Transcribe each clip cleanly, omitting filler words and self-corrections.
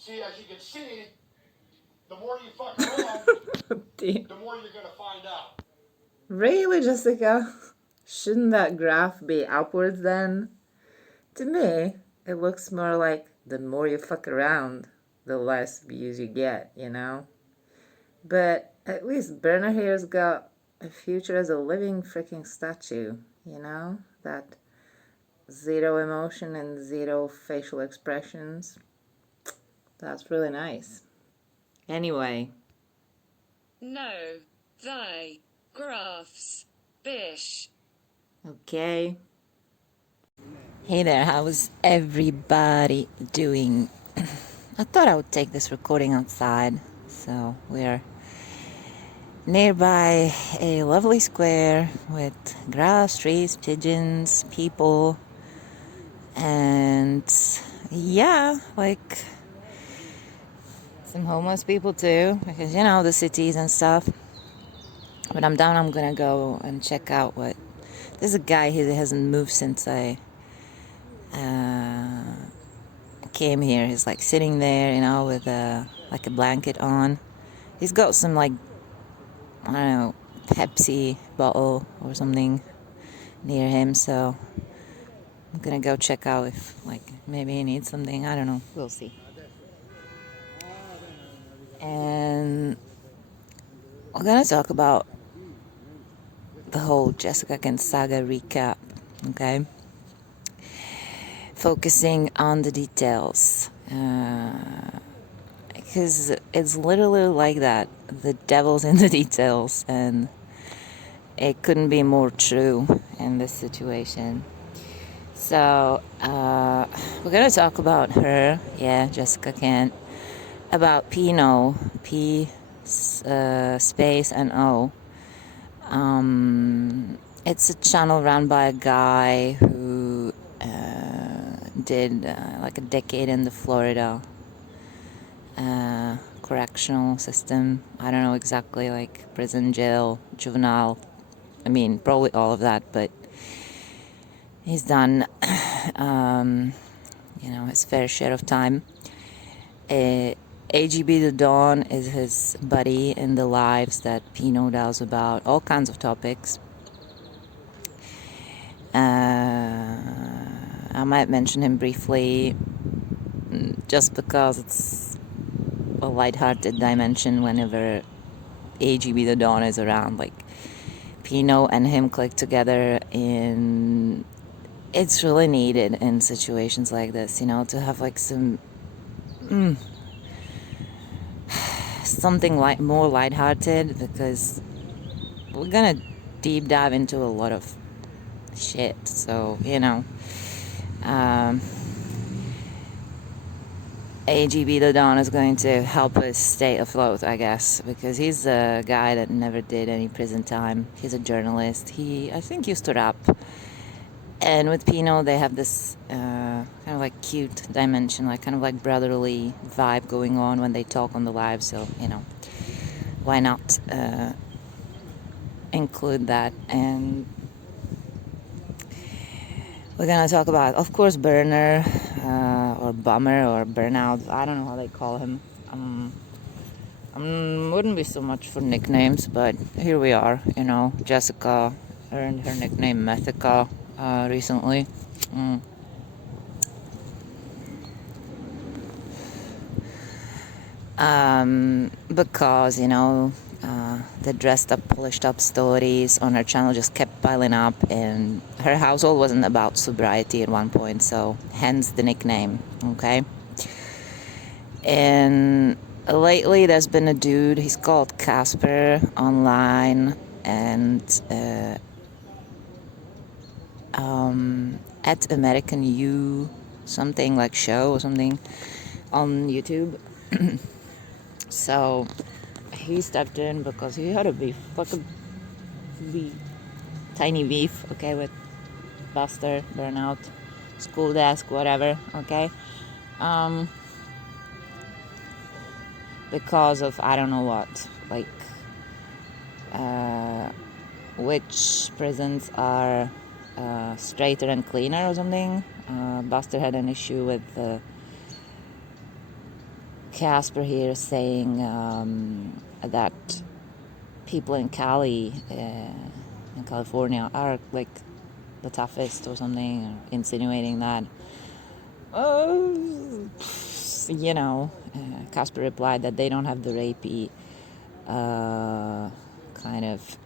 See, as you can see, the more you fuck around, the more you're gonna find out. Really, Jessica? Shouldn't that graph be upwards then? To me, it looks more like the more you fuck around, the less views you get, you know? But at least Burner here's got a future as a living freaking statue, you know? That zero emotion and zero facial expressions. That's really nice. Anyway. No, thy graphs, bish. Okay. Hey there, how's everybody doing? I thought I would take this recording outside. So we're nearby a lovely square with grass, trees, pigeons, people, and yeah, like some homeless people too, because you know the cities and stuff. When I'm down, I'm gonna go and check out what. There's a guy who hasn't moved since I came here. He's like sitting there, you know, with like a blanket on. He's got some like, I don't know, Pepsi bottle or something near him, so I'm gonna go check out if like maybe he needs something. I don't know. We'll see. And we're gonna talk about the whole Jessica Kent SAGA recap, okay? Focusing on the details. Because it's literally like that. The devil's in the details, and it couldn't be more true in this situation. So, we're gonna talk about her, Jessica Kent, about PNo, P space and O. It's a channel run by a guy who did like a decade in the Florida correctional system. I don't know exactly, like prison, jail, juvenile. I mean, probably all of that, but he's done, his fair share of time. AGB the Dawn is his buddy in the lives that Pino does about all kinds of topics. I might mention him briefly just because it's a lighthearted dimension whenever AGB the Dawn is around. Like, Pino and him click together in... It's really needed in situations like this, you know, to have like some... something like more lighthearted, because we're gonna deep dive into a lot of shit. So, you know, AGB the Dawn is going to help us stay afloat, I guess, because he's a guy that never did any prison time. He's a journalist. He, I think, used to rap. And with Pino, they have this kind of like cute dimension, like kind of like brotherly vibe going on when they talk on the live. So, you know, why not include that? And we're gonna talk about, of course, Burner or Bummer or Burnout. I don't know how they call him. Wouldn't be so much for nicknames, but here we are. You know, Jessica earned her nickname Methica recently. Because, you know, the dressed up, polished up stories on her channel just kept piling up, and her household wasn't about sobriety at one point, so hence the nickname, okay? And lately there's been a dude, he's called Casper online, and at Americanyou something like show or something on YouTube. So he stepped in because he had a beef, fucking tiny beef, okay, with Buster, Burnout, School Desk, whatever, okay? Because of I don't know what, like which prisons are straighter and cleaner or something. Buster had an issue with Casper here saying that people in Cali, in California, are like the toughest or something, or insinuating that. You know, Casper replied that they don't have the rapey kind of,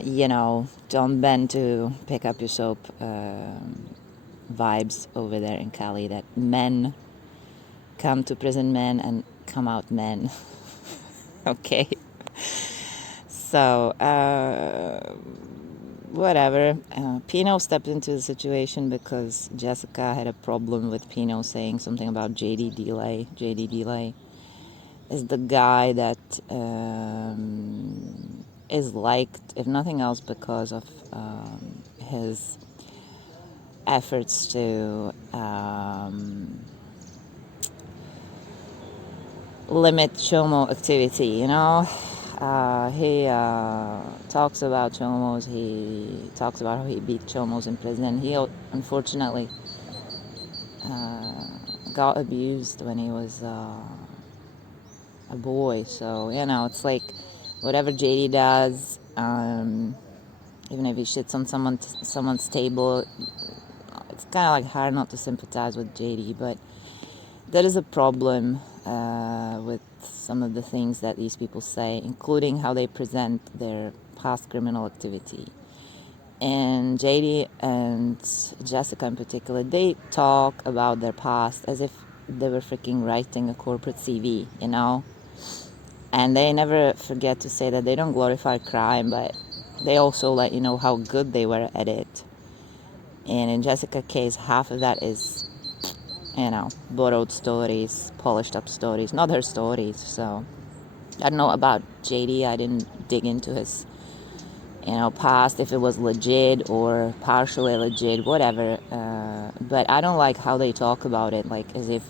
you know, don't bend to pick up your soap vibes over there in Cali, that men come to prison men and come out men. Okay. So, whatever. Pino stepped into the situation because Jessica had a problem with Pino saying something about JdDelay. JdDelay is the guy that is liked, if nothing else, because of his efforts to limit chomo activity, you know. He talks about chomos. He talks about how he beat chomos in prison. He unfortunately got abused when he was a boy. So, you know, it's like whatever JD does, even if he shits on someone's table, it's kind of like hard not to sympathize with JD. But there is a problem with some of the things that these people say, including how they present their past criminal activity. And JD and Jessica in particular, they talk about their past as if they were freaking writing a corporate CV, you know? And they never forget to say that they don't glorify crime, but they also let you know how good they were at it. And in Jessica's case, half of that is, you know, borrowed stories, polished up stories, not her stories. So I don't know about JD. I didn't dig into his, you know, past, if it was legit or partially legit, whatever. But I don't like how they talk about it, like as if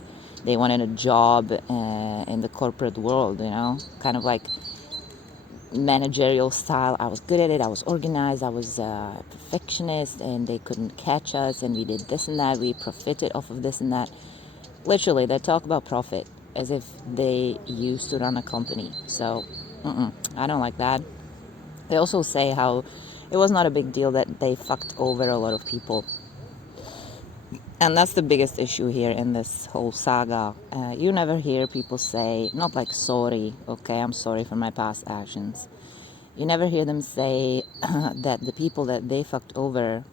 they wanted a job in the corporate world, you know, kind of like managerial style. I was good at it, I was organized, I was a perfectionist, and they couldn't catch us, and we did this and that, we profited off of this and that. Literally, they talk about profit as if they used to run a company. So, I don't like that. They also say how it was not a big deal that they fucked over a lot of people. And that's the biggest issue here in this whole saga. You never hear people say, not like sorry, okay, I'm sorry for my past actions. You never hear them say that the people that they fucked over,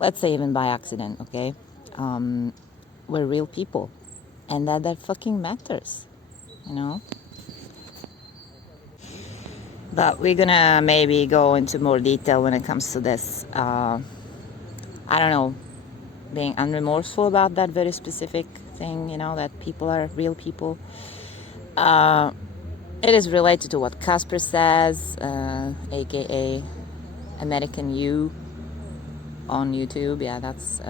let's say even by accident, okay, were real people. And that fucking matters, you know? But we're gonna maybe go into more detail when it comes to this. I don't know, being unremorseful about that very specific thing, you know, that people are real people. It is related to what Casper says, aka Americanyou on YouTube. Yeah, that's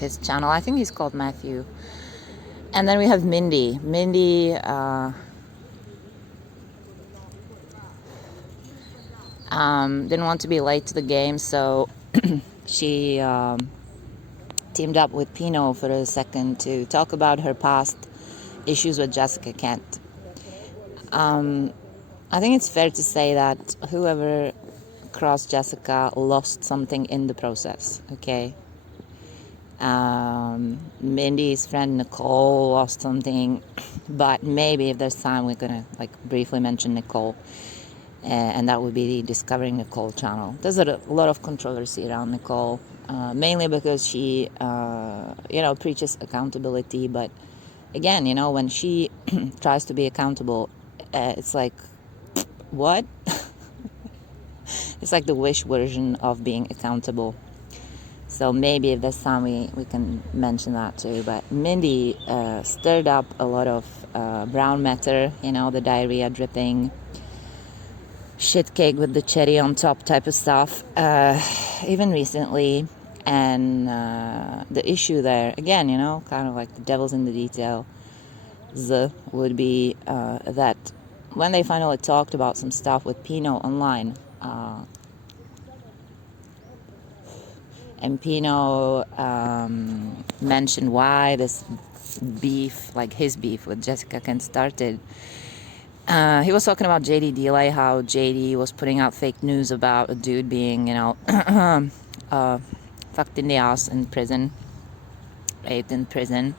his channel. I think he's called Matthew. And then we have Mindy. Mindy didn't want to be late to the game, so she teamed up with Pino for a second to talk about her past issues with Jessica Kent. I think it's fair to say that whoever crossed Jessica lost something in the process, okay? Mindy's friend Nicole lost something, but maybe if there's time we're gonna like briefly mention Nicole, and that would be the DiscoveringNicole channel. There's a lot of controversy around Nicole, mainly because she, you know, preaches accountability, but again, you know, when she tries to be accountable, it's like, what? It's like the Wish version of being accountable. So maybe if there's time we can mention that too. But Mindy stirred up a lot of brown matter, you know, the diarrhea dripping, shit cake with the cherry on top type of stuff, even recently. And the issue there, again, you know, kind of like the devil's in the detail, would be that when they finally talked about some stuff with Pino online, and Pino mentioned why this beef, like his beef with Jessica Kent started. He was talking about JdDelay, how JD was putting out fake news about a dude being, fucked in the ass in prison, raped in prison.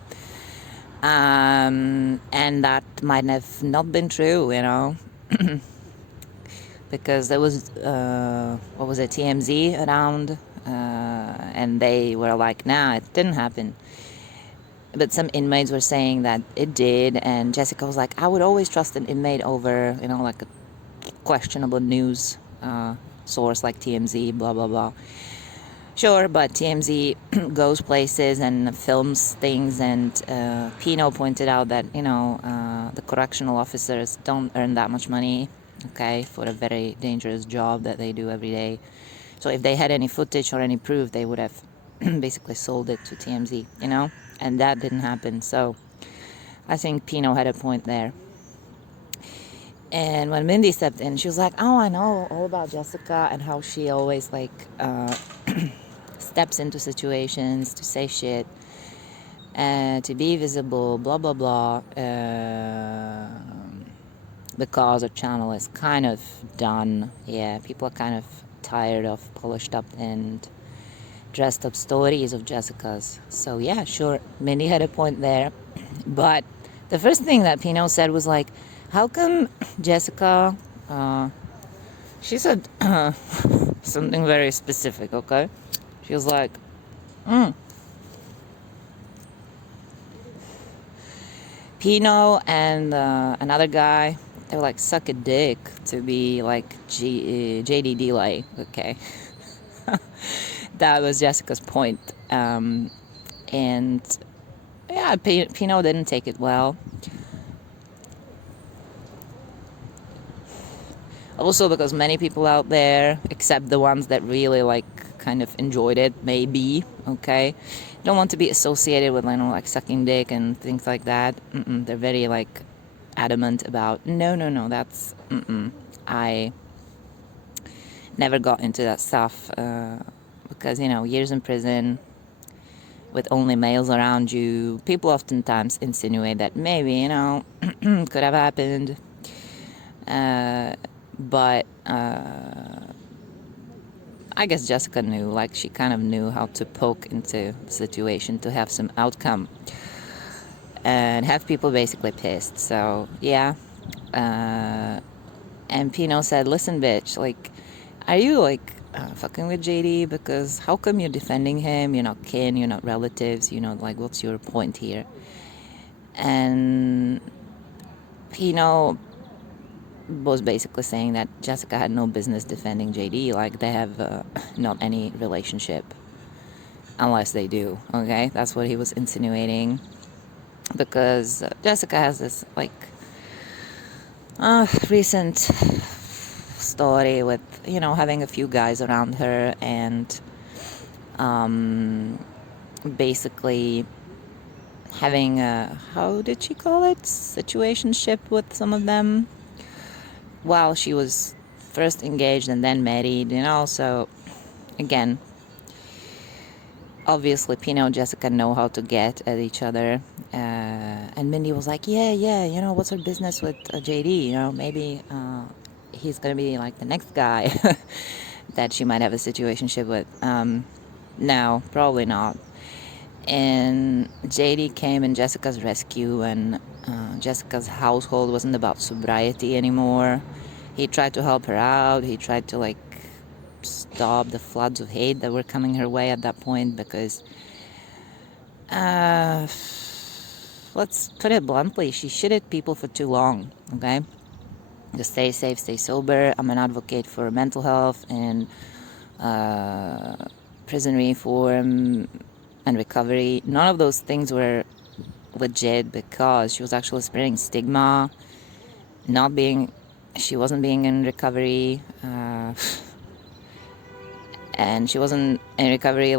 And that might have not been true, because there was, what was it, TMZ around, and they were like, nah, it didn't happen. But some inmates were saying that it did, and Jessica was like, I would always trust an inmate over, like a questionable news source like TMZ, blah, blah, blah. Sure, but TMZ goes places and films things, and Pino pointed out that, the correctional officers don't earn that much money, okay, for a very dangerous job that they do every day. So if they had any footage or any proof, they would have basically sold it to TMZ, and that didn't happen. So I think Pino had a point there. And when Mindy stepped in, she was like, oh, I know all about Jessica and how she always steps into situations to say shit and to be visible, blah, blah, blah. Because our channel is kind of done. Yeah, people are kind of tired of polished up and dressed up stories of Jessica's. So yeah, sure, Mindy had a point there. But the first thing that Pino said was like, how come Jessica, she said something very specific, okay? She was like, Pino and another guy, they were like, suck a dick to be like JdDelay, okay? That was Jessica's point. And yeah, Pino didn't take it well. Also because many people out there, except the ones that really kind of enjoyed it, maybe, okay, don't want to be associated with sucking dick and things like that. They're very adamant about no, that's I never got into that stuff because years in prison with only males around you, people oftentimes insinuate that maybe could have happened, but I guess Jessica knew, she kind of knew how to poke into the situation to have some outcome and have people basically pissed. So yeah, and Pino said, listen bitch, are you fucking with JD? Because how come you're defending him? You're not kin, you're not relatives, what's your point here? And Pino was basically saying that Jessica had no business defending JD, they have not any relationship unless they do, okay? That's what he was insinuating, because Jessica has this recent story with having a few guys around her and basically having a, how did she call it, situationship with some of them while she was first engaged and then married, so again, obviously Pino and Jessica know how to get at each other, and Mindy was like, yeah, what's her business with JD, maybe he's gonna be the next guy that she might have a situationship with. No, probably not. And JD came in Jessica's rescue, and Jessica's household wasn't about sobriety anymore. He tried to help her out. He tried to stop the floods of hate that were coming her way at that point, because let's put it bluntly, she shitted people for too long, okay? Just stay safe, stay sober. I'm an advocate for mental health and prison reform and recovery. None of those things were legit because she was actually spreading stigma, she wasn't being in recovery, and she wasn't in recovery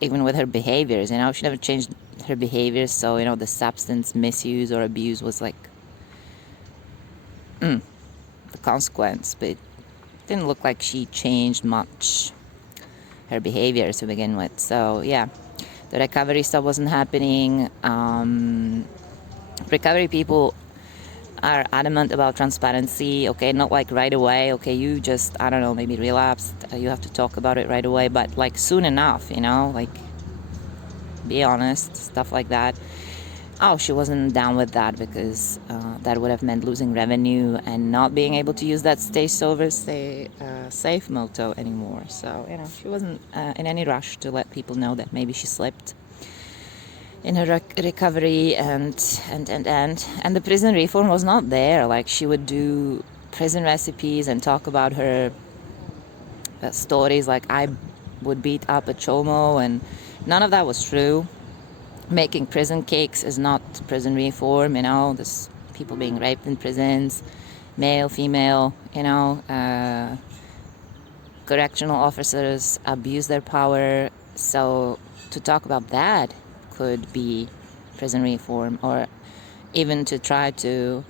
even with her behaviors, she never changed her behaviors. So the substance misuse or abuse was the consequence, but it didn't look like she changed much. her behavior to begin with. So yeah, the recovery stuff wasn't happening. Recovery people are adamant about transparency. Okay, not like right away. Okay, you just, I don't know, maybe relapsed. You have to talk about it right away, but like soon enough, you know, like be honest, stuff like that. Oh, she wasn't down with that because that would have meant losing revenue and not being able to use that safe motto anymore. So, you know, she wasn't in any rush to let people know that maybe she slipped in her recovery and the prison reform was not there. Like, she would do prison recipes and talk about her stories, like I would beat up a chomo, and none of that was true. Making prison cakes is not prison reform, you know. There's people being raped in prisons, male, female, you know. Correctional officers abuse their power. So to talk about that could be prison reform, or even to try to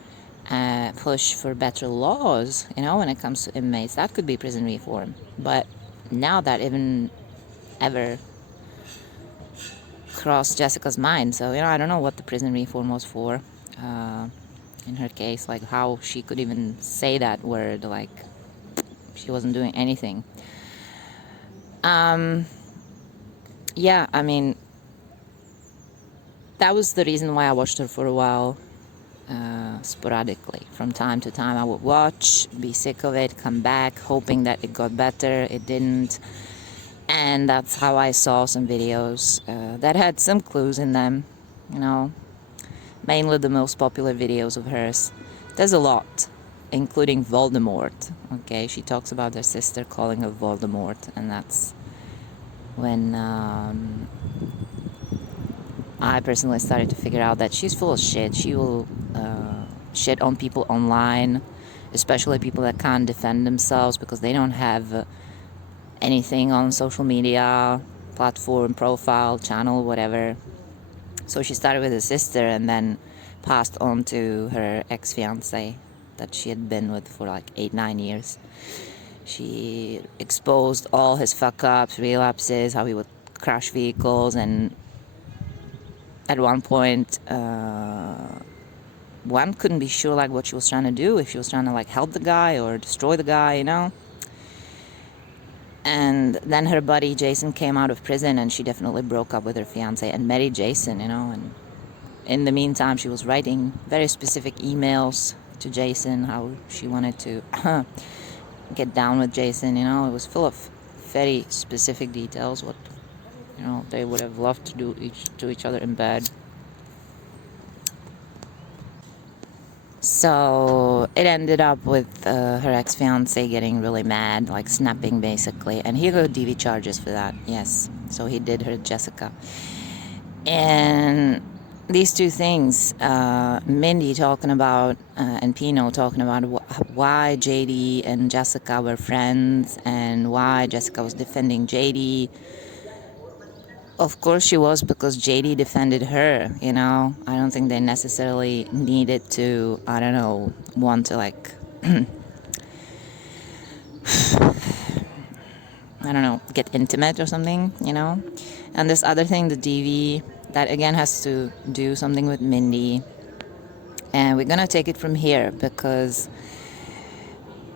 push for better laws, you know, when it comes to inmates. That could be prison reform. But now that even ever crossed Jessica's mind. So, you know, I don't know what the prison reform was for in her case, like how she could even say that word, like she wasn't doing anything. Yeah, I mean, that was the reason why I watched her for a while, sporadically. From time to time, I would watch, be sick of it, come back, hoping that it got better. It didn't. And that's how I saw some videos that had some clues in them, you know, mainly the most popular videos of hers. There's a lot, including Voldemort. Okay, she talks about her sister calling her Voldemort, and that's when I personally started to figure out that she's full of shit. She will shit on people online, especially people that can't defend themselves because they don't have anything on social media, platform, profile, channel, whatever. So she started with her sister and then passed on to her ex-fiance that she had been with for like 8-9 years. She exposed all his fuck-ups, relapses, how he would crash vehicles, and at one point one couldn't be sure like what she was trying to do, if she was trying to like help the guy or destroy the guy, you know. And then her buddy Jason came out of prison, and she definitely broke up with her fiance and married Jason, you know. And in the meantime, she was writing very specific emails to Jason, how she wanted to get down with Jason, you know. It was full of very specific details, what, you know, they would have loved to do to each other in bed. So it ended up with her ex-fiance getting really mad, like snapping basically, and he got DV charges for that. Yes, so he did her Jessica. And these two things, Mindy talking about and Pino talking about why JD and Jessica were friends and why Jessica was defending JD. Of course she was, because JD defended her, you know. I don't think they necessarily needed to, I don't know, want to like, I don't know, get intimate or something, you know. And this other thing, the DV, that again has to do something with Mindy. And we're gonna take it from here because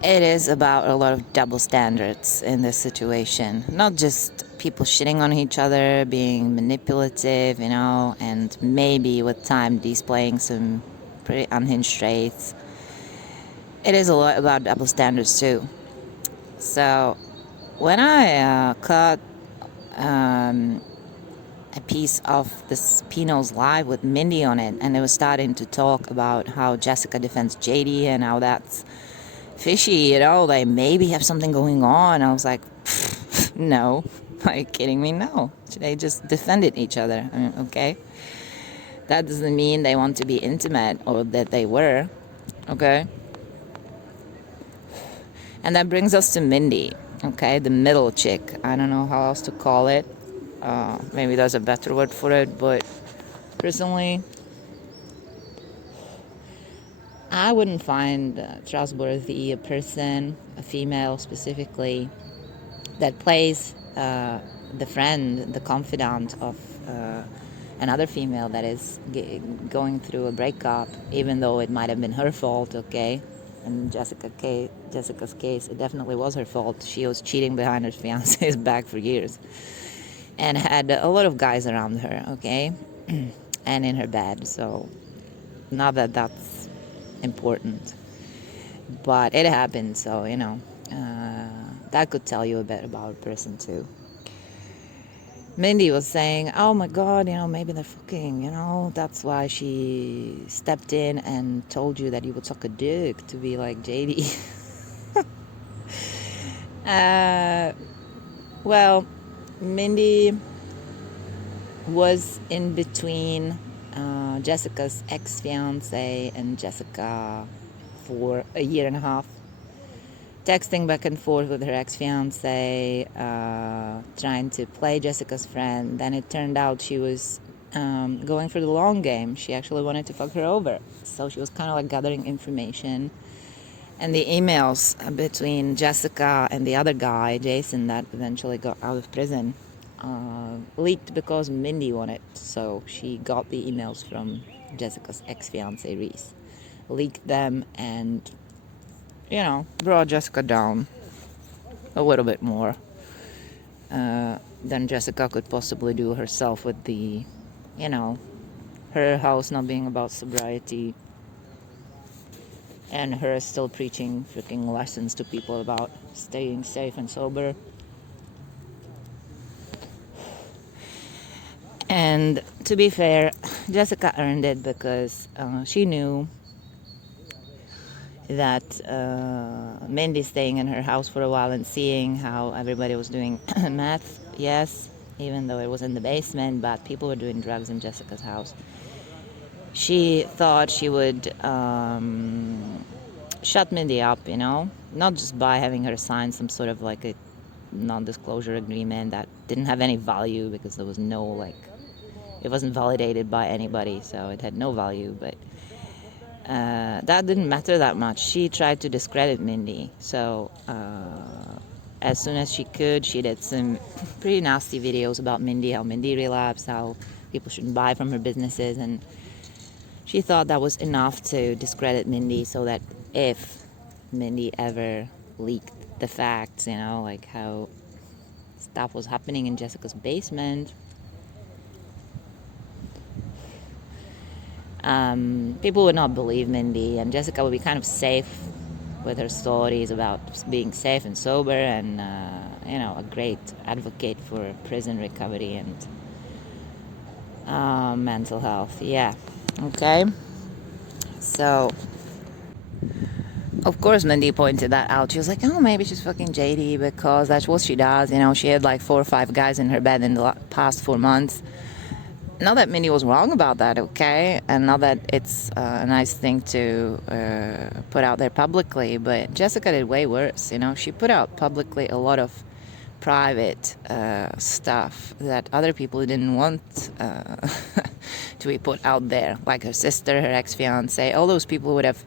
it is about a lot of double standards in this situation. Not just people shitting on each other, being manipulative, you know, and maybe with time displaying some pretty unhinged traits. It is a lot about double standards too. So when I caught a piece of this Pino's live with Mindy on it, and they were starting to talk about how Jessica defends JD and how that's fishy, you know, they maybe have something going on. I was like, no. Are you kidding me? No. They just defended each other. I mean, okay. That doesn't mean they want to be intimate or that they were. Okay. And that brings us to Mindy. Okay. The middle chick. I don't know how else to call it. Maybe there's a better word for it. But personally, I wouldn't find trustworthy a person, a female specifically, that plays the friend, the confidant of another female that is going through a breakup, even though it might have been her fault, okay? In Jessica's case, it definitely was her fault. She was cheating behind her fiance's back for years and had a lot of guys around her, okay? And in her bed, so not that that's important. But it happened, so, you know, that could tell you a bit about a person, too. Mindy was saying, oh my god, you know, maybe they're fucking, you know, that's why she stepped in and told you that you would suck a dick to be like JD. Well, Mindy was in between Jessica's ex-fiance and Jessica for a year and a half, texting back and forth with her ex-fiance, trying to play Jessica's friend. Then it turned out she was going for the long game. She actually wanted to fuck her over. So she was kind of like gathering information. And the emails between Jessica and the other guy, Jason, that eventually got out of prison, leaked because Mindy wanted. So she got the emails from Jessica's ex-fiance, Reese. Leaked them and, you know, brought Jessica down a little bit more than Jessica could possibly do herself with the, you know, her house not being about sobriety and her still preaching freaking lessons to people about staying safe and sober. And to be fair, Jessica earned it because she knew that Mindy staying in her house for a while and seeing how everybody was doing meth, yes, even though it was in the basement, but people were doing drugs in Jessica's house. She thought she would shut Mindy up, you know, not just by having her sign some sort of like a non-disclosure agreement that didn't have any value because there was no, like, it wasn't validated by anybody, so it had no value, but that didn't matter that much. She tried to discredit Mindy, so as soon as she could, she did some pretty nasty videos about Mindy, how Mindy relapsed, how people shouldn't buy from her businesses, and she thought that was enough to discredit Mindy so that if Mindy ever leaked the facts, you know, like how stuff was happening in Jessica's basement, people would not believe Mindy, and Jessica would be kind of safe with her stories about being safe and sober and, you know, a great advocate for prison recovery and mental health. Yeah. Okay. So, of course, Mindy pointed that out. She was like, oh, maybe she's fucking JD because that's what she does. You know, she had like 4 or 5 guys in her bed in the past 4 months. Not that Mindy was wrong about that, okay? And not that it's a nice thing to put out there publicly, but Jessica did way worse, you know? She put out publicly a lot of private stuff that other people didn't want to be put out there, like her sister, her ex-fiance. All those people would have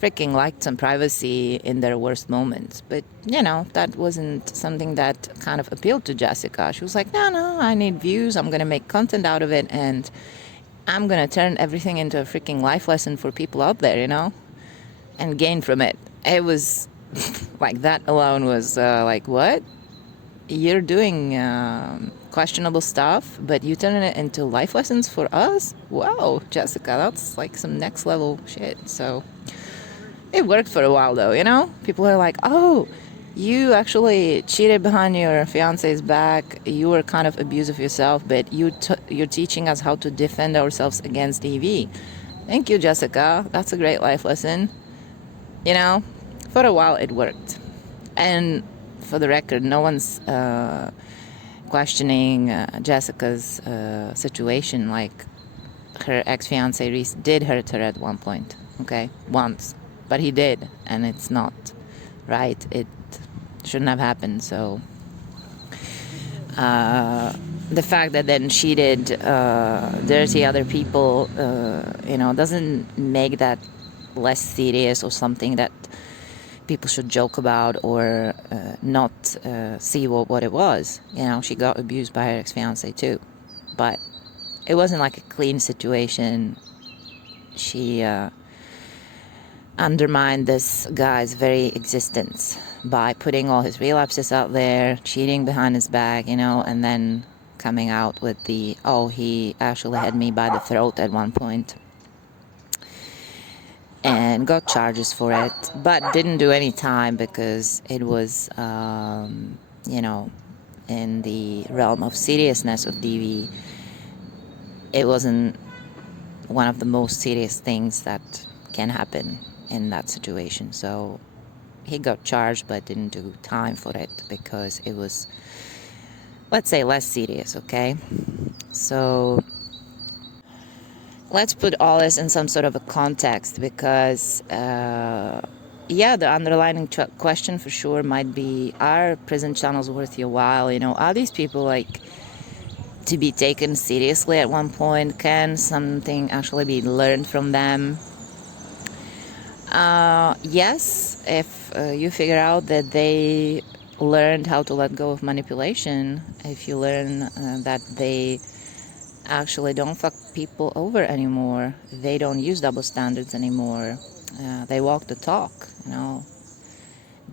freaking liked some privacy in their worst moments, but you know, that wasn't something that kind of appealed to Jessica. She was like, no, I need views, I'm gonna make content out of it, and I'm gonna turn everything into a freaking life lesson for people out there, you know, and gain from it. It was like, that alone was like, what? You're doing questionable stuff, but you turn it into life lessons for us? Wow, Jessica, that's like some next level shit. So it worked for a while though, you know? People are like, oh, you actually cheated behind your fiance's back, you were kind of abusive yourself, but you're teaching us how to defend ourselves against DV. Thank you, Jessica. That's a great life lesson. You know, for a while it worked. And for the record, no one's questioning Jessica's situation. Like, her ex-fiance Reese did hurt her at one point, okay? Once. But he did, and it's not right. It shouldn't have happened, so the fact that then she did dirty other people, you know, doesn't make that less serious or something that people should joke about or not see what it was. You know, she got abused by her ex-fiance too, but it wasn't like a clean situation. She undermined this guy's very existence by putting all his relapses out there, cheating behind his back, you know, and then coming out with the, oh, he actually had me by the throat at one point, and got charges for it, but didn't do any time because it was, you know, in the realm of seriousness of devi. It wasn't one of the most serious things that can happen in that situation. So he got charged but didn't do time for it because it was, let's say, less serious, okay? So let's put all this in some sort of a context because, yeah, the underlying question for sure might be, are prison channels worth your while? You know, are these people like to be taken seriously at one point? Can something actually be learned from them? Yes, if you figure out that they learned how to let go of manipulation, if you learn that they actually don't fuck people over anymore, they don't use double standards anymore, they walk the talk, you know,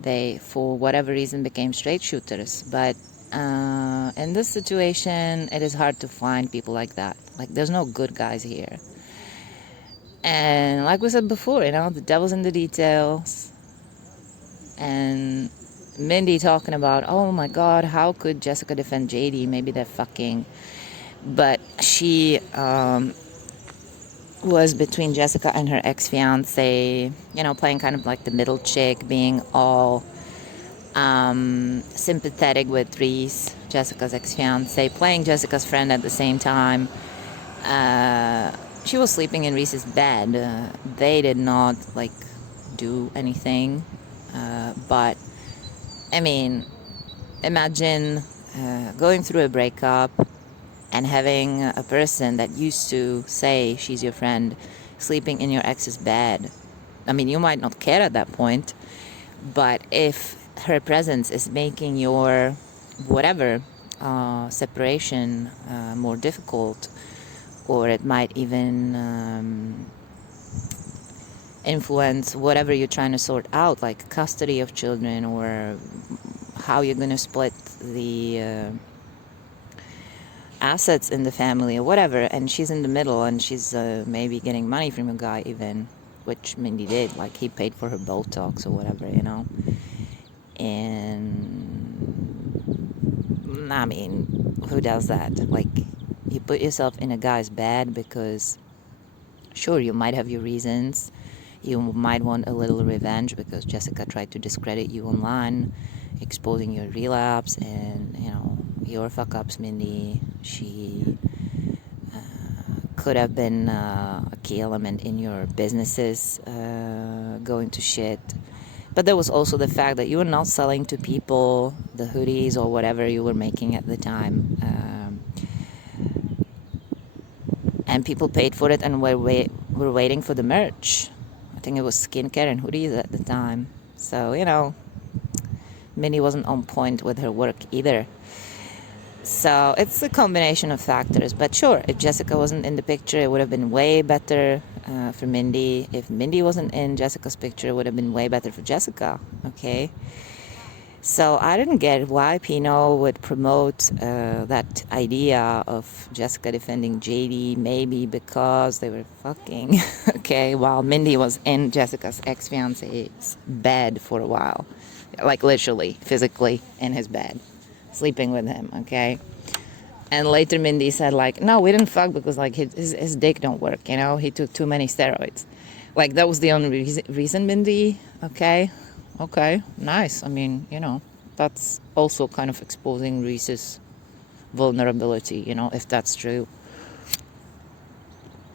they, for whatever reason, became straight shooters. But in this situation, it is hard to find people like that. Like, there's no good guys here. And like we said before, you know, the devil's in the details. And Mindy talking about, oh my God, how could Jessica defend JD? Maybe they're fucking. But she was between Jessica and her ex-fiance, you know, playing kind of like the middle chick, being all sympathetic with Reese, Jessica's ex-fiance, playing Jessica's friend at the same time. She was sleeping in Reese's bed. They did not like do anything, but I mean, imagine going through a breakup and having a person that used to say she's your friend sleeping in your ex's bed. I mean, you might not care at that point, but if her presence is making your whatever separation more difficult, or it might even influence whatever you're trying to sort out, like custody of children or how you're going to split the assets in the family or whatever, and she's in the middle and she's maybe getting money from a guy even, which Mindy did, like he paid for her Botox or whatever, you know. And I mean, who does that? Like, you put yourself in a guy's bed because sure, you might have your reasons. You might want a little revenge because Jessica tried to discredit you online, exposing your relapse and, you know, your fuck-ups, Mindy. She could have been a key element in your businesses going to shit. But there was also the fact that you were not selling to people the hoodies or whatever you were making at the time. And people paid for it and were waiting for the merch. I think it was skincare and hoodies at the time. So, you know, Minnie wasn't on point with her work either. So it's a combination of factors. But sure, if Jessica wasn't in the picture, it would have been way better for Mindy. If Mindy wasn't in Jessica's picture, it would have been way better for Jessica. Okay? So I didn't get why Pino would promote that idea of Jessica defending JD, maybe because they were fucking, okay, while Mindy was in Jessica's ex-fiance's bed for a while. Like literally, physically in his bed, sleeping with him, okay? And later Mindy said like, no, we didn't fuck because like his dick don't work, you know? He took too many steroids. Like that was the only reason, Mindy, okay? Okay, nice. I mean, you know, that's also kind of exposing Reese's vulnerability, you know, if that's true.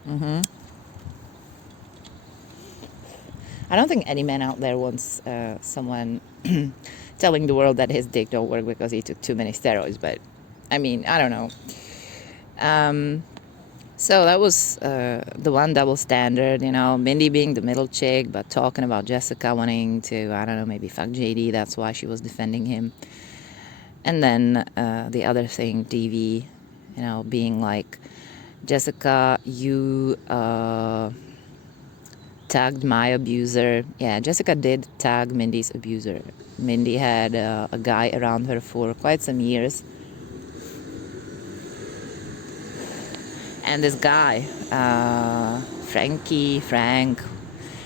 I don't think any man out there wants someone telling the world that his dick don't work because he took too many steroids, but I mean, I don't know. So that was the one double standard, you know, Mindy being the middle chick, but talking about Jessica wanting to, I don't know, maybe fuck JD. That's why she was defending him. And then the other thing, devi, you know, being like, Jessica, you tagged my abuser. Yeah, Jessica did tag Mindy's abuser. Mindy had a guy around her for quite some years. And this guy, Frank,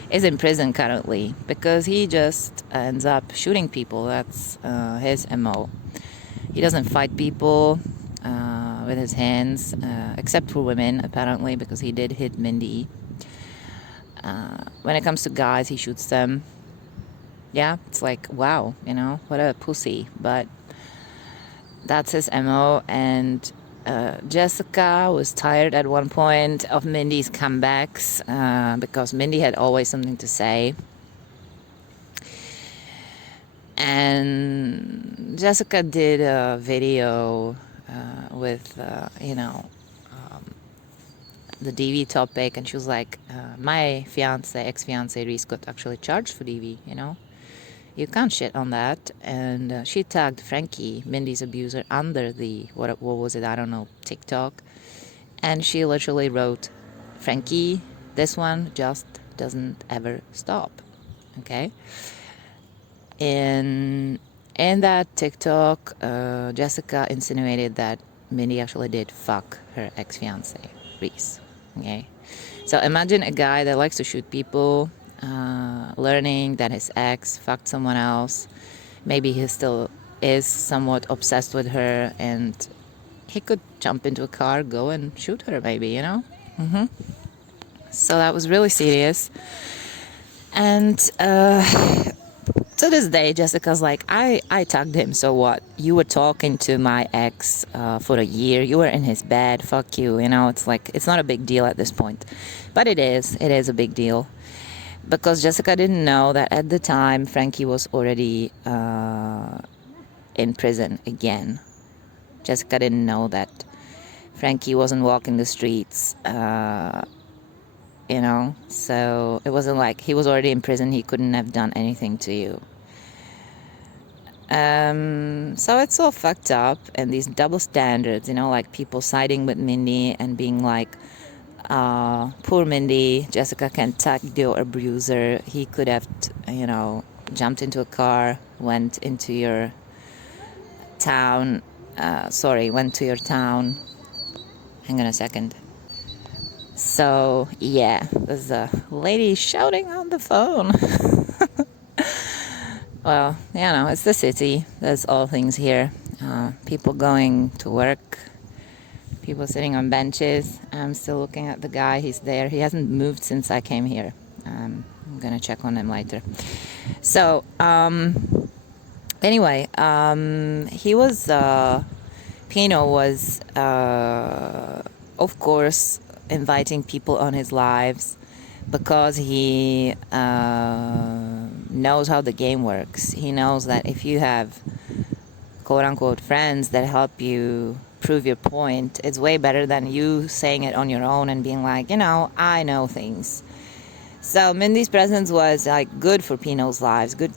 is in prison currently because he just ends up shooting people. That's his MO. He doesn't fight people with his hands, except for women, apparently, because he did hit Mindy. When it comes to guys, he shoots them. Yeah, it's like, wow, you know, what a pussy. But that's his MO. And Jessica was tired at one point of Mindy's comebacks because Mindy had always something to say. And Jessica did a video with, you know, the DV topic, and she was like, my ex-fiance Reese got actually charged for DV, you know? You can't shit on that. And she tagged Frankie, Mindy's abuser, under the, what was it, I don't know, TikTok. And she literally wrote, Frankie, this one just doesn't ever stop, okay? In that TikTok, Jessica insinuated that Mindy actually did fuck her ex-fiance, Reese, okay? So imagine a guy that likes to shoot people, learning that his ex fucked someone else. Maybe he still is somewhat obsessed with her, and he could jump into a car, go and shoot her, maybe, you know? So that was really serious. And to this day, Jessica's like, I tagged him, so what? You were talking to my ex for a year. You were in his bed. Fuck you, you know? It's like, it's not a big deal at this point. But it is a big deal. Because Jessica didn't know that at the time, Frankie was already in prison again. Jessica didn't know that Frankie wasn't walking the streets, you know? So it wasn't like he was already in prison, he couldn't have done anything to you. So it's all fucked up, and these double standards, you know, like people siding with Mindy and being like, poor Mindy, Jessica Kent tagged your abuser. He could have, you know, jumped into a car, went into your town. Went to your town. Hang on a second. So, yeah, there's a lady shouting on the phone. Well, you know, it's the city. There's all things here. People going to work. People sitting on benches. I'm still looking at the guy. He's there. He hasn't moved since I came here. I'm gonna check on him later. So, anyway, he was, Pino was, of course, inviting people on his lives because he knows how the game works. He knows that if you have quote-unquote friends that help you prove your point, it's way better than you saying it on your own and being like, you know, I know things. So Mindy's presence was like good for Pino's lives, good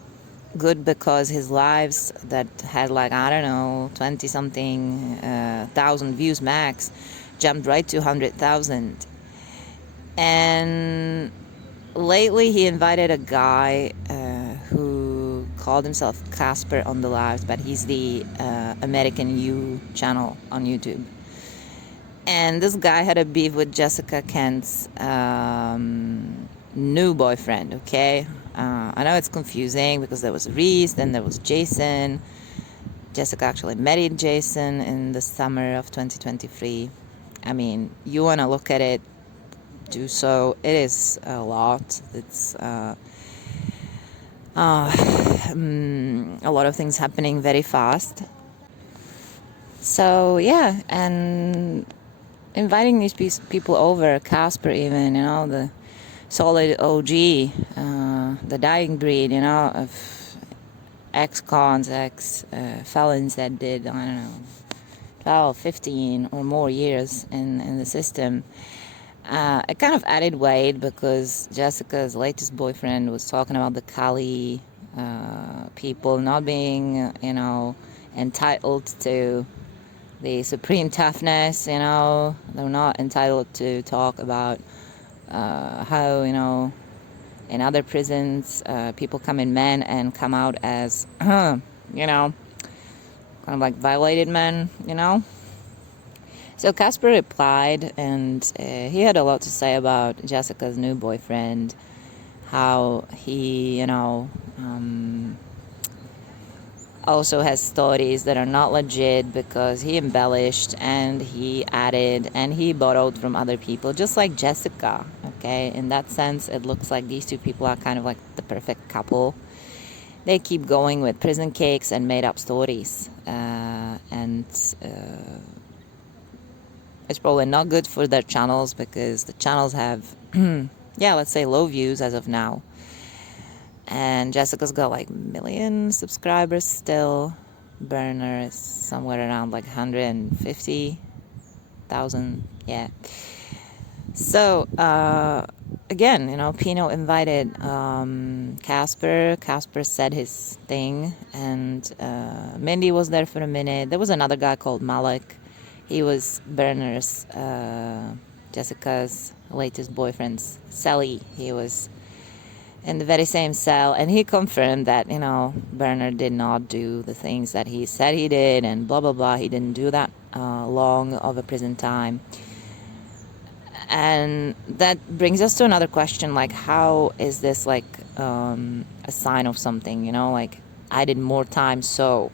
because his lives that had like, I don't know, 20-something thousand views max jumped right to 100,000. And lately he invited a guy who called himself Casper on the lives, but he's the Americanyou channel on YouTube. And this guy had a beef with Jessica Kent's new boyfriend, okay? I know it's confusing because there was Reese, then there was Jason. Jessica actually married Jason in the summer of 2023. I mean, you want to look at it, do so. It is a lot. It's a lot of things happening very fast. So yeah, and inviting these people over, Casper even, you know, the solid OG, the dying breed, you know, of ex-cons, ex-felons that did, I don't know, 12, 15 or more years in the system. It kind of added weight because Jessica's latest boyfriend was talking about the Kali people not being, entitled to the supreme toughness, they're not entitled to talk about how, in other prisons, people come in men and come out as, kind of like violated men, So Casper replied, and he had a lot to say about Jessica's new boyfriend, how he, also has stories that are not legit because he embellished and he added and he borrowed from other people, just like Jessica, okay? In that sense, it looks like these two people are kind of like the perfect couple. They keep going with prison cakes and made up stories, and it's probably not good for their channels because the channels have, let's say low views as of now. And Jessica's got like 1 million subscribers still. Burner is somewhere around like 150,000. Yeah. So, again, Pino invited Casper. Casper said his thing. And Mindy was there for a minute. There was another guy called Malik. He was Burner's, Jessica's latest boyfriend's cellie. He was in the very same cell, and he confirmed that, Burner did not do the things that he said he did, and blah, blah, blah. He didn't do that long of a prison time. And that brings us to another question, like, how is this, like, a sign of something, like, I did more time, so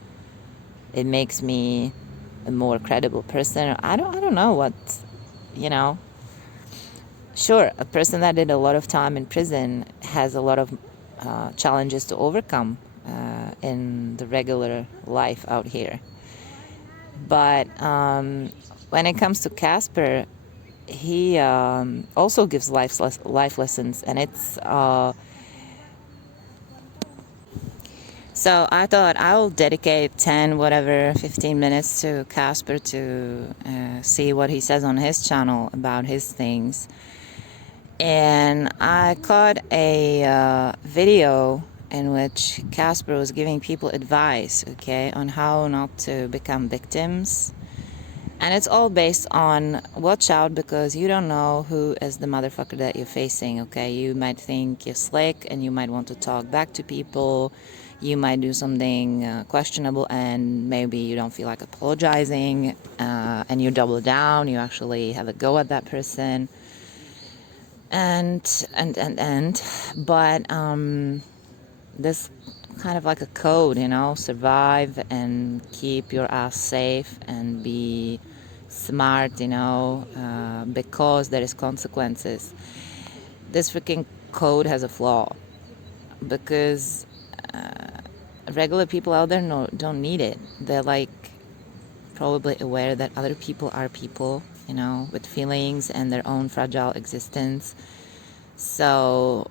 it makes me a more credible person. I don't know what, Sure, a person that did a lot of time in prison has a lot of challenges to overcome in the regular life out here. But when it comes to Casper, he also gives life lessons, and it's... So I thought I'll dedicate 15 minutes to Casper to see what he says on his channel about his things. And I caught a video in which Casper was giving people advice, okay, on how not to become victims. And it's all based on watch out because you don't know who is the motherfucker that you're facing, okay? You might think you're slick and you might want to talk back to people. You might do something questionable and maybe you don't feel like apologizing, and you double down. You actually have a go at that person. But this kind of like a code, survive and keep your ass safe and be smart, because there is consequences. This freaking code has a flaw because regular people out there don't need it. They're like probably aware that other people are people, with feelings and their own fragile existence. So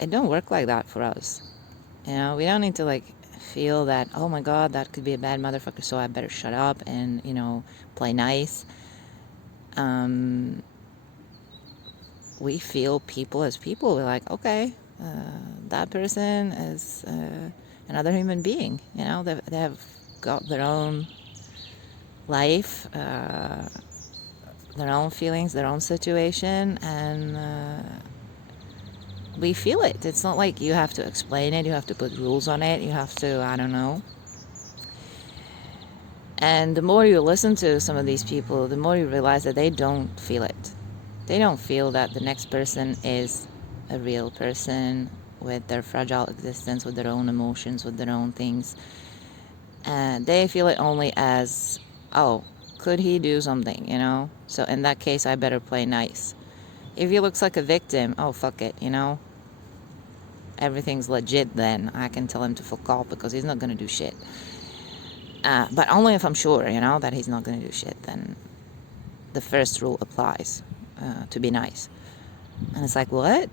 it don't work like that for us. We don't need to like feel that, oh my god, that could be a bad motherfucker, so I better shut up and play nice. We feel people as people. We're like, okay, that person is another human being. They have got their own life, their own feelings, their own situation, and we feel it. It's not like you have to explain it, you have to put rules on it, you have to, I don't know. And the more you listen to some of these people, the more you realize that they don't feel it. They don't feel that the next person is a real person with their fragile existence, with their own emotions, with their own things. And they feel it only as, oh, could he do something, So in that case, I better play nice. If he looks like a victim, oh, fuck it, Everything's legit then. I can tell him to fuck off because he's not going to do shit. But only if I'm sure, that he's not going to do shit. Then the first rule applies, to be nice. And it's like, what?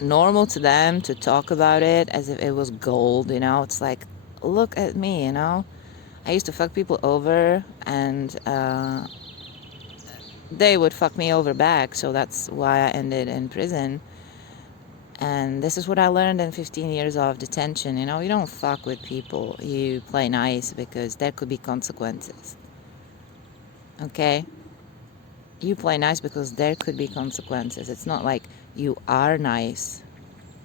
normal to them to talk about it as if it was gold, you know. It's like, look at me, you know. I used to fuck people over, and they would fuck me over back, so that's why I ended in prison. And this is what I learned in 15 years of detention, you know. You don't fuck with people, you play nice, because there could be consequences. Okay? You play nice because there could be consequences. It's not like you are nice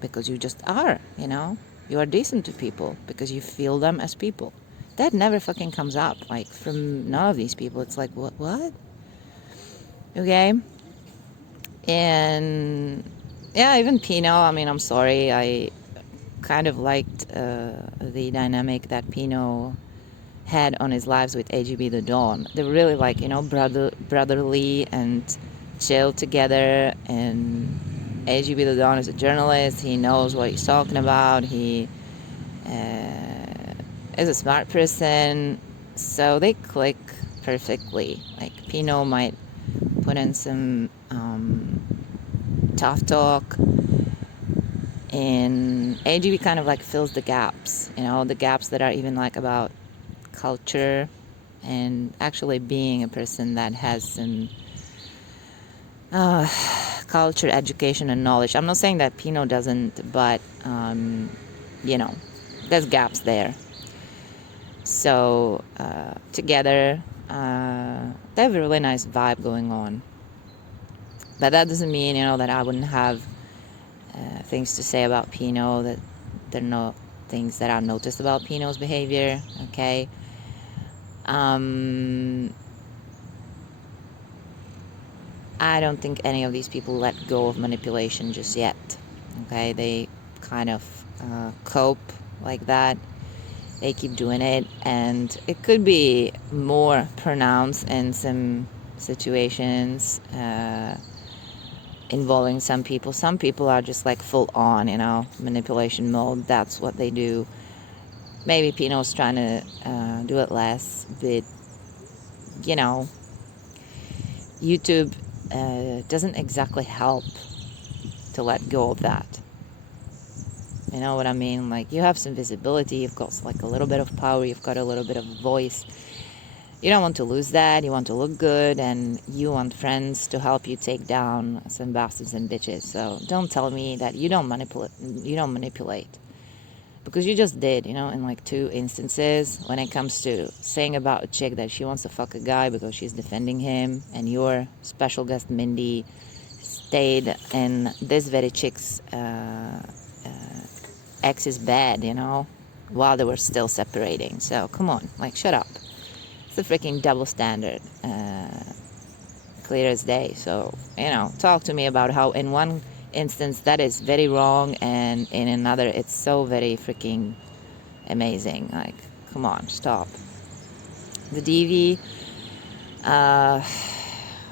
because you just are, you know. You are decent to people because you feel them as people. That never fucking comes up, like, from none of these people. It's like, what? Okay? And yeah, even Pino, I mean, I'm sorry, I kind of liked the dynamic that Pino had on his lives with AGB the Dawn. They were really, like, you know, brotherly and chill together. And AGB the Dawn is a journalist. He knows what he's talking about. He is a smart person. So they click perfectly. Like, Pino might put in some tough talk, and AGB kind of like fills the gaps, you know, the gaps that are even like about culture and actually being a person that has some culture, education, and knowledge. I'm not saying that Pino doesn't, but you know, there's gaps there. So together, they have a really nice vibe going on. But that doesn't mean, you know, that I wouldn't have things to say about Pino, that there are no things that I've noticed about Pino's behavior, okay? I don't think any of these people let go of manipulation just yet, okay? They kind of cope like that. They keep doing it, and it could be more pronounced in some situations involving some people. Some people are just like full on, you know, manipulation mode. That's what they do. Maybe Pino's trying to do it less, but you know, YouTube doesn't exactly help to let go of that. You know what I mean? Like, you have some visibility, you've got like a little bit of power, you've got a little bit of voice. You don't want to lose that. You want to look good, and you want friends to help you take down some bastards and bitches. So don't tell me that you don't manipulate. You don't manipulate, because you just did. You know, in like 2 instances, when it comes to saying about a chick that she wants to fuck a guy because she's defending him, and your special guest Mindy stayed in this very chick's ex's bed. You know, while they were still separating. So come on, like, shut up. It's a freaking double standard, clear as day. So, you know, talk to me about how in one instance that is very wrong, and in another it's so very freaking amazing. Like, come on, stop. The devi,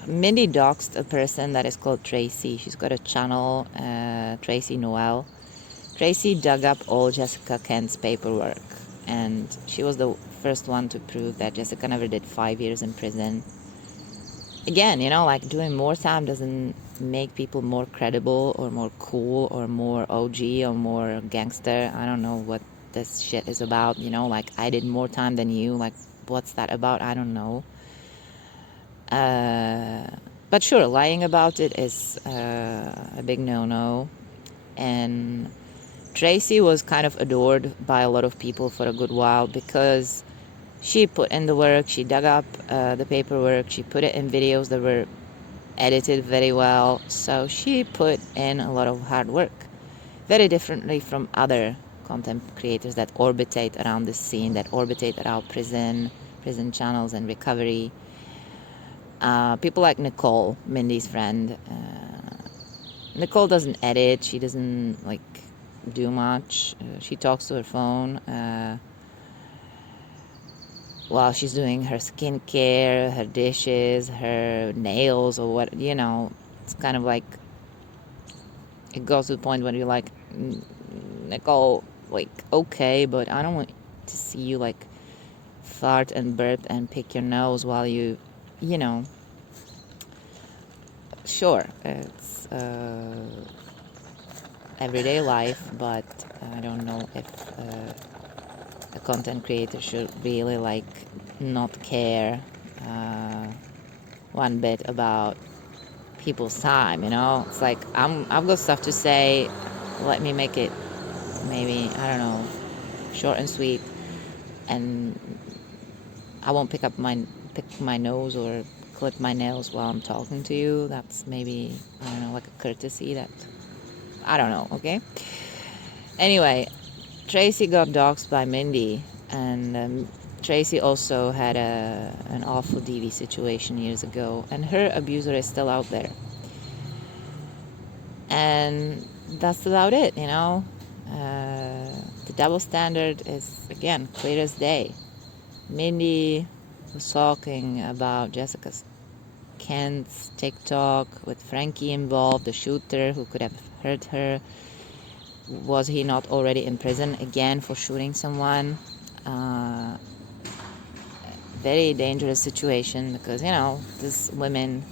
Mindy doxed a person that is called Tracy. She's got a channel, Tracy Noelle. Tracy dug up all Jessica Kent's paperwork, and she was the first one to prove that Jessica never did 5 years in prison. Again, you know, like, doing more time doesn't make people more credible or more cool or more OG or more gangster. I don't know what this shit is about, you know, like, I did more time than you. Like, what's that about? I don't know. But sure, lying about it is a big no-no. And Tracy was kind of adored by a lot of people for a good while, because she put in the work, she dug up the paperwork, she put it in videos that were edited very well. So she put in a lot of hard work, very differently from other content creators that orbitate around the scene, that orbitate around prison channels and recovery. People like Nicole, Mindy's friend. Nicole doesn't edit, she doesn't like do much. She talks to her phone while she's doing her skincare, her dishes, her nails, or what, you know. It's kind of like, it goes to the point when you're like, Nicole, like, okay, but I don't want to see you like fart and burp and pick your nose while you know. Sure, it's everyday life, but I don't know if a content creator should really like not care one bit about people's time, you know? It's like I've got stuff to say, let me make it maybe, I don't know, short and sweet, and I won't pick my nose or clip my nails while I'm talking to you. That's maybe, I don't know, like a courtesy that, I don't know, okay? Anyway, Tracy got doxxed by Mindy, and Tracy also had an awful DV situation years ago, and her abuser is still out there. And that's about it, you know? The double standard is, again, clear as day. Mindy was talking about Jessica Kent's TikTok with Frankie involved, the shooter who could have hurt her. Was he not already in prison again for shooting someone? Very dangerous situation because, you know, these women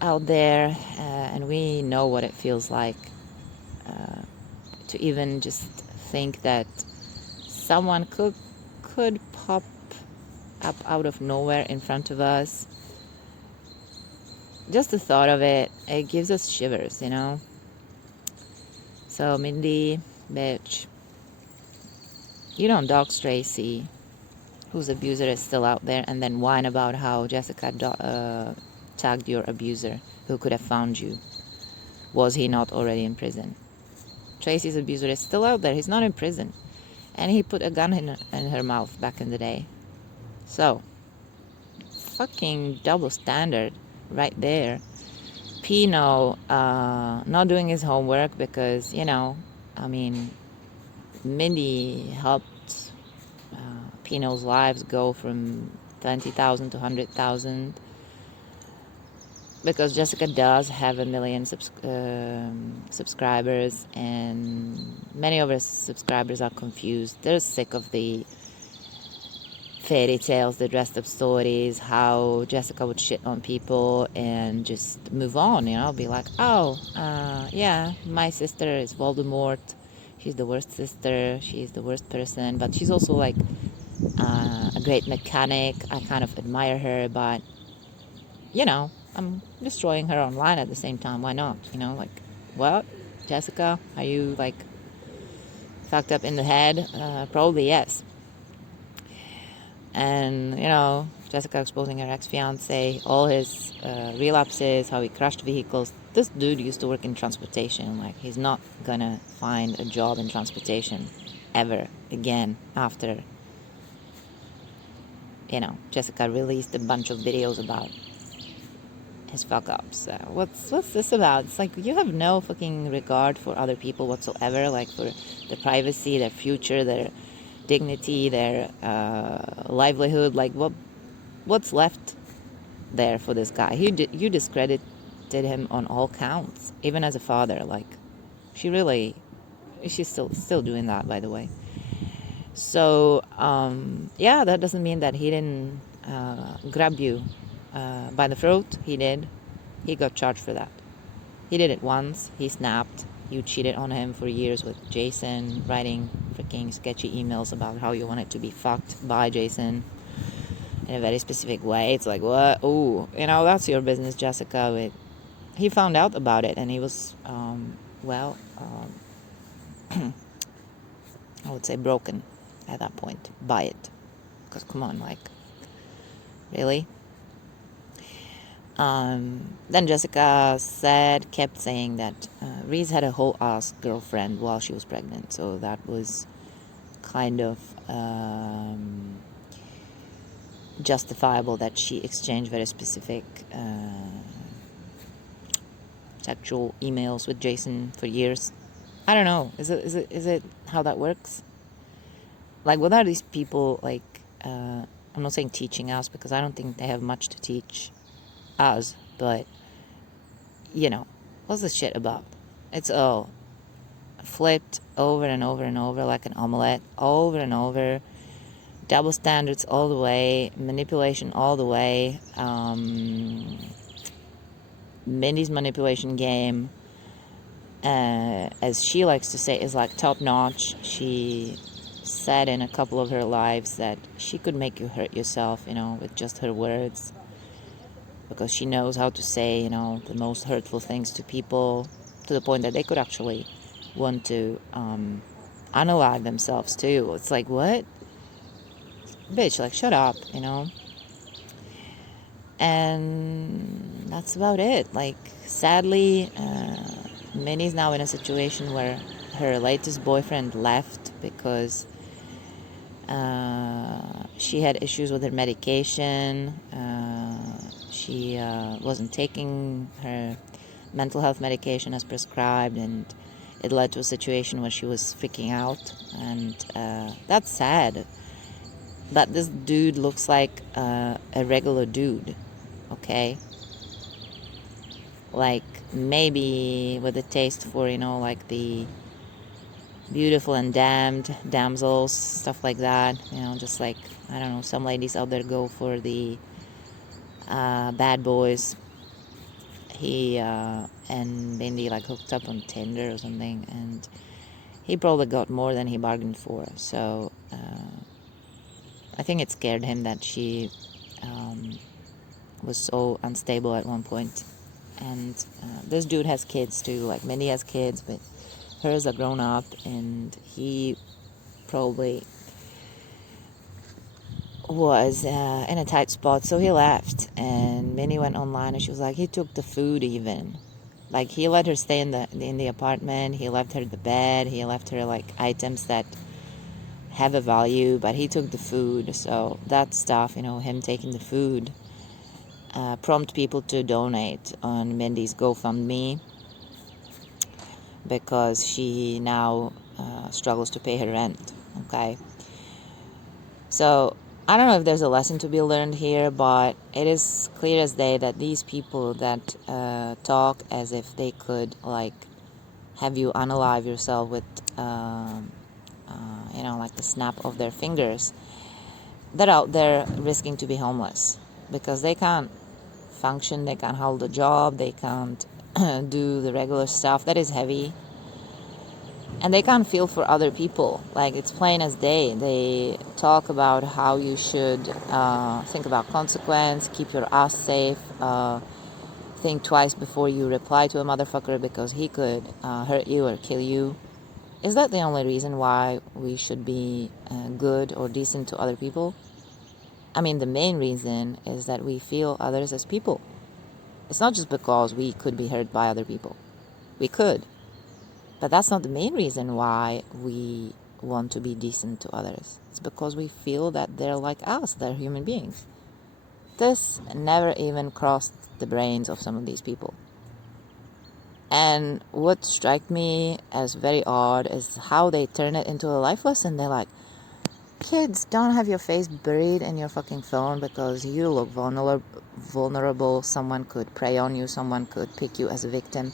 out there, and we know what it feels like to even just think that someone could pop up out of nowhere in front of us. Just the thought of it gives us shivers, you know? So, Mindy, bitch, you don't dox Tracy, whose abuser is still out there, and then whine about how Jessica tagged your abuser, who could have found you. Was he not already in prison? Tracy's abuser is still out there. He's not in prison. And he put a gun in her mouth back in the day. So, fucking double standard right there. Pino not doing his homework because, you know, I mean, Mindy helped Pino's lives go from 20,000 to 100,000 because Jessica does have 1 million subscribers, and many of her subscribers are confused. They're sick of the fairy tales, the dressed up stories, how Jessica would shit on people and just move on, you know, be like, oh, yeah, my sister is Voldemort, she's the worst sister, she's the worst person, but she's also like a great mechanic, I kind of admire her, but, you know, I'm destroying her online at the same time, why not, you know, like, what, Jessica, are you like fucked up in the head? Probably yes. And, you know, Jessica exposing her ex-fiance, all his relapses, how he crashed vehicles. This dude used to work in transportation. Like, he's not gonna find a job in transportation ever again after, you know, Jessica released a bunch of videos about his fuck-ups. What's this about? It's like, you have no fucking regard for other people whatsoever, like for their privacy, their future, their dignity, their livelihood. Like, what's left there for this guy? You discredited him on all counts, even as a father. Like, she's still doing that, by the way. So yeah, that doesn't mean that he didn't grab you by the throat. He did. He got charged for that. He did it once. He snapped. You cheated on him for years with Jason, writing freaking sketchy emails about how you wanted to be fucked by Jason in a very specific way. It's like, what? Ooh, you know, that's your business, Jessica. He found out about it, and he was, I would say broken at that point by it. Because, come on, like, really? Then Jessica kept saying that Reese had a whole ass girlfriend while she was pregnant, so that was kind of justifiable that she exchanged very specific sexual emails with Jason for years. I don't know. Is it how that works? Like, what are these people like? I'm not saying teaching us, because I don't think they have much to teach us, but, you know, what's this shit about? It's all flipped over and over and over like an omelette, over and over. Double standards all the way, manipulation all the way. Mindy's manipulation game as she likes to say, is like top notch. She said in a couple of her lives that she could make you hurt yourself, with just her words, because she knows how to say, the most hurtful things to people, to the point that they could actually want to unalive themselves too. It's like, what? Bitch, like, shut up, And that's about it. Like, sadly, Minnie's now in a situation where her latest boyfriend left because she had issues with her medication. She wasn't taking her mental health medication as prescribed, and it led to a situation where she was freaking out, and that's sad. But this dude looks like a regular dude, okay? Like, maybe with a taste for, like the beautiful and damned damsels, stuff like that. Just like, I don't know, some ladies out there go for the bad boys. He and Mindy like hooked up on Tinder or something, and he probably got more than he bargained for. So I think it scared him that she was so unstable at one point. And this dude has kids too. Like, Mindy has kids, but hers are grown up, and he probably was in a tight spot, so he left. And Minnie went online, and she was like, he took the food even. Like, he let her stay in the apartment. He left her the bed. He left her like items that have a value, but he took the food. So that stuff, him taking the food, prompt people to donate on Mindy's GoFundMe, because she now struggles to pay her rent. Okay, so I don't know if there's a lesson to be learned here, but it is clear as day that these people that talk as if they could like have you unalive yourself with like the snap of their fingers, they're out there risking to be homeless, because they can't function, they can't hold a job, they can't do the regular stuff that is heavy, and they can't feel for other people. Like, it's plain as day. They talk about how you should think about consequence, keep your ass safe, think twice before you reply to a motherfucker because he could hurt you or kill you. Is that the only reason why we should be good or decent to other people? I mean, the main reason is that we feel others as people. It's not just because we could be hurt by other people. We could. But that's not the main reason why we want to be decent to others. It's because we feel that they're like us, they're human beings. This never even crossed the brains of some of these people. And what struck me as very odd is how they turn it into a life lesson. They're like, kids, don't have your face buried in your fucking phone because you look vulnerable. Someone could prey on you. Someone could pick you as a victim.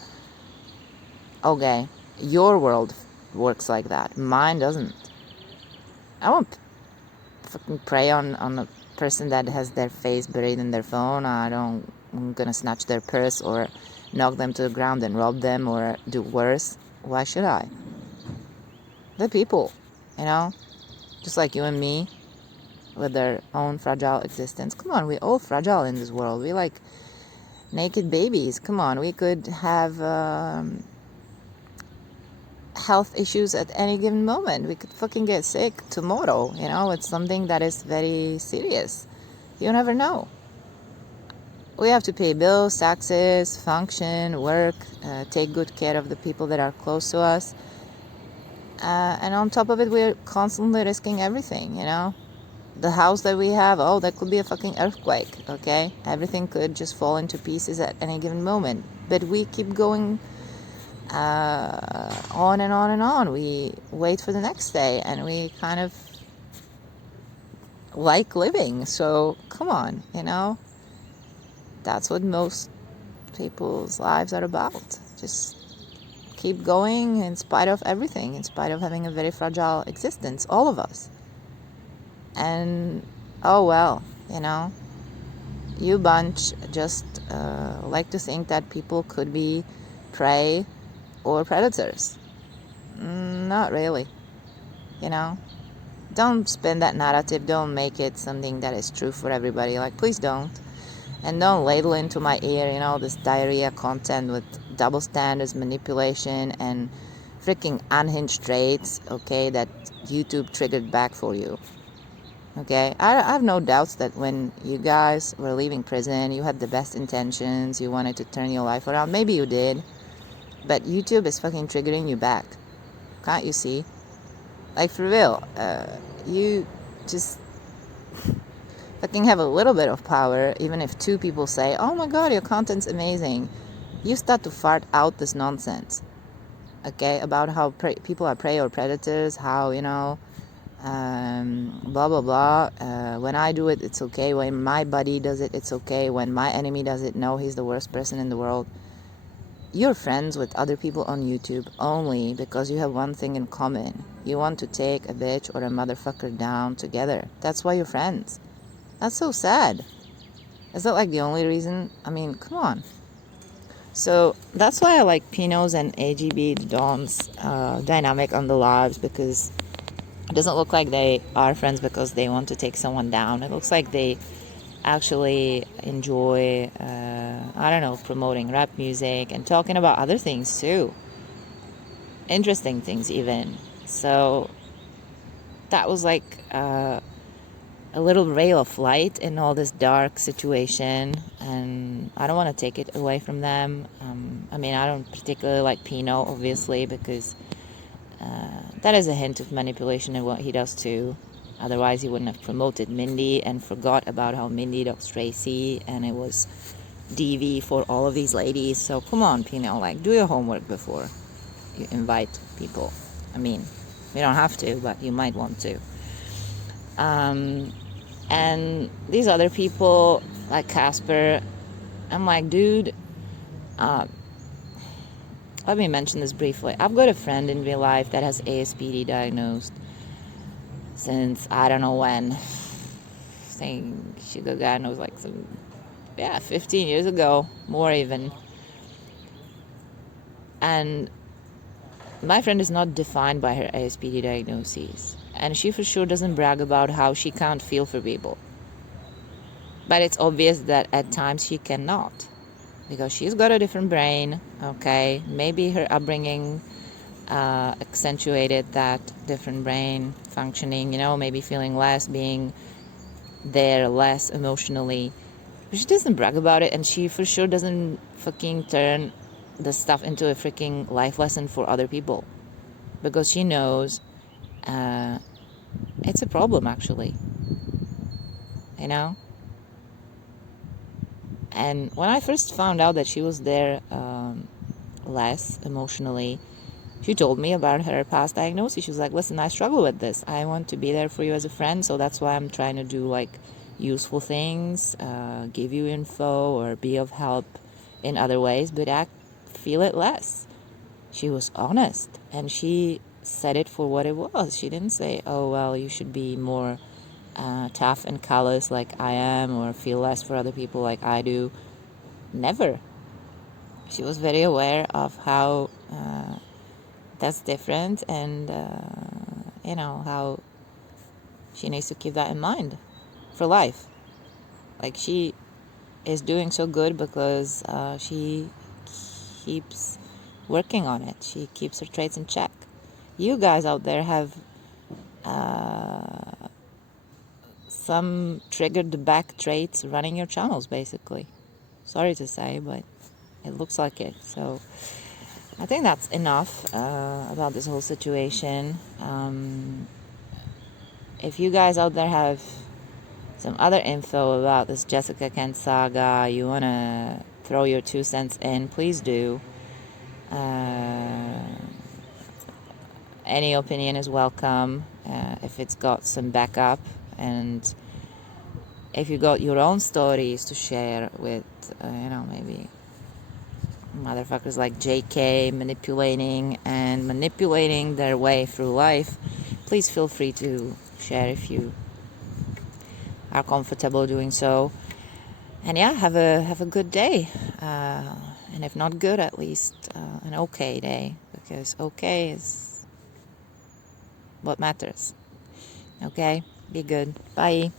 Okay, your world works like that. Mine doesn't. I won't fucking prey on a person that has their face buried in their phone. I'm gonna snatch their purse or knock them to the ground and rob them or do worse. Why should I? They're people, just like you and me, with their own fragile existence. Come on, we're all fragile in this world. We're like naked babies. Come on, we could have health issues at any given moment. We could fucking get sick tomorrow. It's something that is very serious. You never know. We have to pay bills, taxes, function, work, take good care of the people that are close to us. And on top of it, we're constantly risking everything, The house that we have, there could be a fucking earthquake, okay? Everything could just fall into pieces at any given moment. But we keep going on and on and on. We wait for the next day, and we kind of like living. So, come on, That's what most people's lives are about. Just keep going in spite of everything, in spite of having a very fragile existence, all of us. And, you bunch just like to think that people could be prey or predators. Not really, you know? Don't spin that narrative. Don't make it something that is true for everybody. Like, please don't. And don't ladle into my ear, this diarrhea content with double standards, manipulation, and freaking unhinged traits, okay, that YouTube triggered back for you. Okay, I have no doubts that when you guys were leaving prison, you had the best intentions, you wanted to turn your life around. Maybe you did, but YouTube is fucking triggering you back. Can't you see? Like, for real, you just fucking have a little bit of power. Even if two people say, oh my god, your content's amazing, you start to fart out this nonsense, okay, about how people are prey or predators, how, blah blah blah. When I do it, it's okay. When my buddy does it, it's okay. When my enemy does it, no, he's the worst person in the world. You're friends with other people on YouTube only because you have one thing in common. You want to take a bitch or a motherfucker down together. That's why you're friends. That's so sad. Is that like the only reason? I mean, come on. So that's why I like Pino's and AGB Dawn's dynamic on the lives, because it doesn't look like they are friends because they want to take someone down. It looks like they actually enjoy, promoting rap music and talking about other things too. Interesting things even. So that was like a little ray of light in all this dark situation, and I don't want to take it away from them. I don't particularly like Pino, obviously, because that is a hint of manipulation in what he does too. Otherwise he wouldn't have promoted Mindy and forgot about how Mindy does Tracy, and it was devi for all of these ladies. So come on, Pino, like, do your homework before you invite people. You don't have to, but you might want to. And these other people, like Casper, I'm like, dude, let me mention this briefly. I've got a friend in real life that has ASPD diagnosed since I don't know when. I think she got diagnosed like 15 years ago, more even. And my friend is not defined by her ASPD diagnoses. And she for sure doesn't brag about how she can't feel for people. But it's obvious that at times she cannot. Because she's got a different brain, okay? Maybe her upbringing accentuated that different brain functioning, maybe feeling less, being there less emotionally. But she doesn't brag about it, and she for sure doesn't fucking turn the stuff into a freaking life lesson for other people. Because she knows it's a problem, actually. And when I first found out that she was there less emotionally, she told me about her past diagnosis. She was like, listen, I struggle with this. I want to be there for you as a friend, so that's why I'm trying to do like useful things, give you info or be of help in other ways, but I feel it less. She was honest, and she said it for what it was. She didn't say, oh, well, you should be more tough and callous like I am, or feel less for other people like I do. Never. She was very aware of how that's different, and how she needs to keep that in mind for life. Like, she is doing so good because she keeps working on it. She keeps her traits in check. You guys out there have some triggered back traits running your channels, basically. Sorry to say, but it looks like it. So I think that's enough about this whole situation. If you guys out there have some other info about this Jessica Kent saga, you want to throw your 2 cents in, please do. Any opinion is welcome if it's got some backup, and if you got your own stories to share with, maybe motherfuckers like JK manipulating their way through life, please feel free to share if you are comfortable doing so. And yeah, have a good day. And if not good, at least an okay day, because okay is what matters. Okay? Be good. Bye.